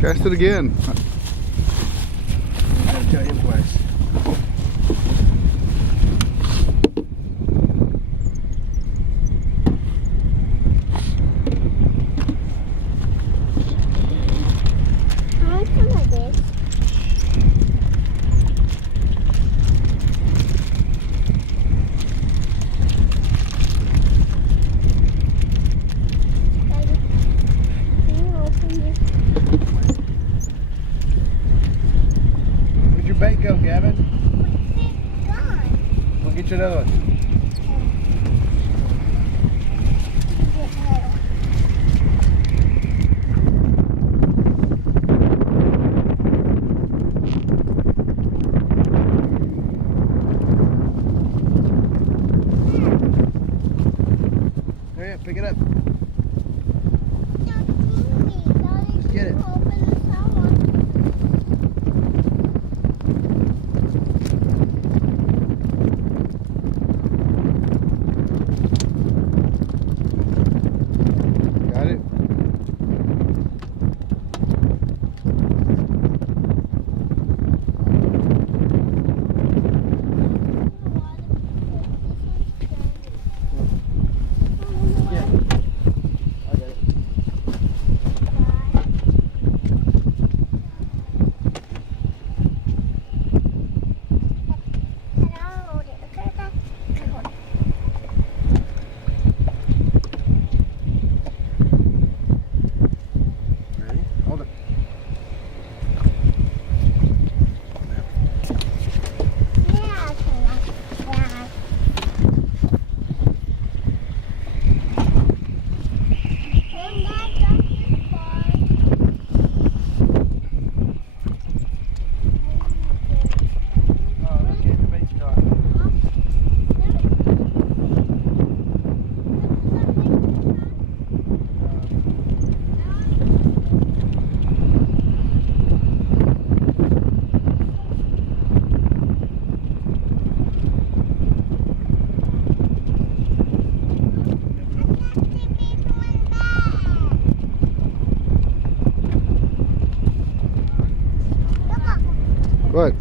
Cast it again. Gotta tell him twice. I want some of this. Daddy, can you open this? Where'd your bait go, Gavin? It's gone. We'll get you another one. Hurry up, pick it up. Get it. Got it? Yeah. I got it. Ready? Hold it. Oh, look at the bait's gone. What?